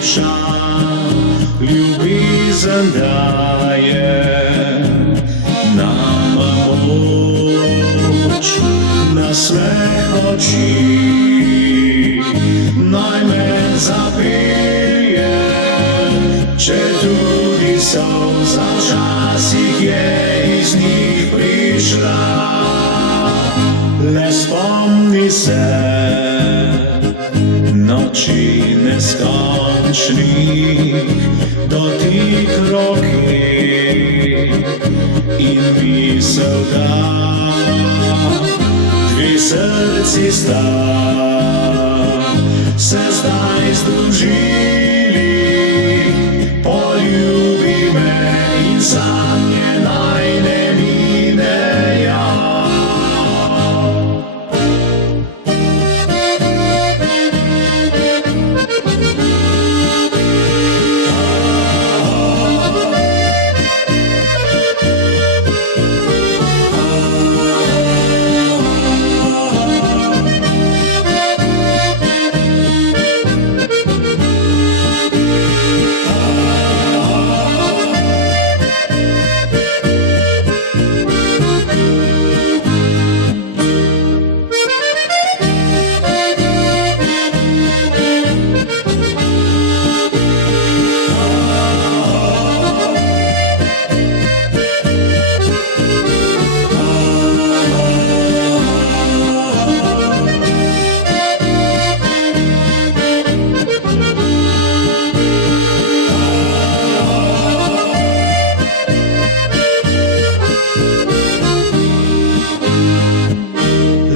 najlepša ljubezen daje nama moč, nasmeh oči. Naj me zapelje, če tudi solza včasih je iz njih prišla. Le spomni se noči neskončnih, dotik roke in misel, da dve srci sta se zdaj združili. Poljubi me in sanje naj ne minejo.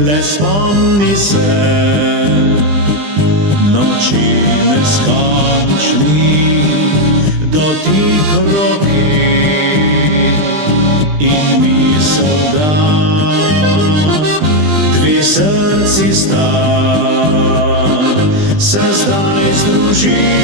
Le spomni se noči neskončnih, dotik roke in misel, da dve srci sta se zdaj združili.